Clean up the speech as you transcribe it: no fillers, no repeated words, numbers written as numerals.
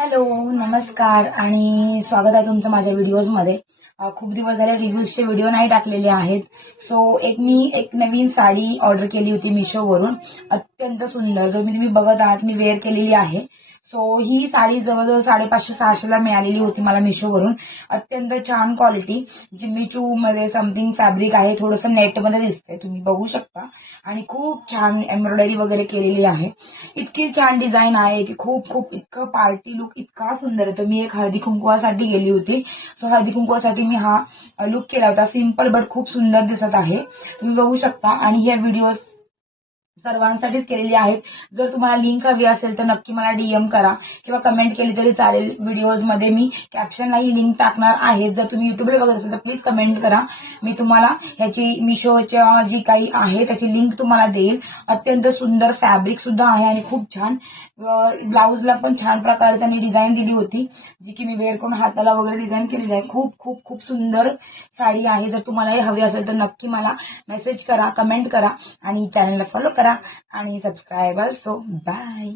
Hello, नमस्कार आणि स्वागत आहे तुमचं माझ्या व्हिडिओजमध्ये. खूप दिवस झाले रिव्ह्यूजचे व्हिडिओ नाही टाकलेले आहेत. सो मी एक नवीन साडी ऑर्डर केली होती मिशोवरून. अत्यंत सुंदर, जो तुम्ही बघत आहात मी वेअर केलेली आहे. सो ही साडी जवळजवळ 550-600ला मिळालेली होती मला मिशोवरून. अत्यंत छान क्वालिटी, जिम्मीचू मध्ये समथिंग फॅब्रिक आहे, थोडंसं नेटमध्ये दिसतंय, तुम्ही बघू शकता. आणि खूप छान एम्ब्रॉयडरी वगैरे केलेली आहे. इतकी छान डिझाईन आहे की खूप खूप इतकं पार्टी लुक इतका सुंदर येतो. मी एक हळदी कुंकवासाठी गेली होती. सो हळदी कुंकवासाठी मी हा लुक केला होता. सिम्पल बट खूप सुंदर दिसत आहे, तुम्ही बघू शकता. आणि ह्या व्हिडिओ सर्वांसाठीच केलेली आहेत. जर तुम्हाला लिंक हवी असेल तर नक्की मला डीएम करा किंवा कमेंट केली तरी चालेल. व्हिडिओजमध्ये मी कॅप्शनला ही लिंक टाकणार आहे. जर तुम्ही युट्यूबला बघत असेल तर प्लीज कमेंट करा. मी तुम्हाला ह्याची मिशोच्या जी काही आहे त्याची लिंक तुम्हाला देईल. अत्यंत सुंदर फॅब्रिक सुद्धा आहे आणि खूप छान. ब्लाऊजला पण छान प्रकारे त्यांनी डिझाईन दिली होती, जी की मी वेअर करून हाताला वगैरे डिझाईन केलेली आहे. खूप खूप खूप सुंदर साडी आहे. जर तुम्हाला हे हवी असेल तर नक्की मला मेसेज करा, कमेंट करा आणि चॅनलला फॉलो करा आणि सबस्क्राईब. So bye.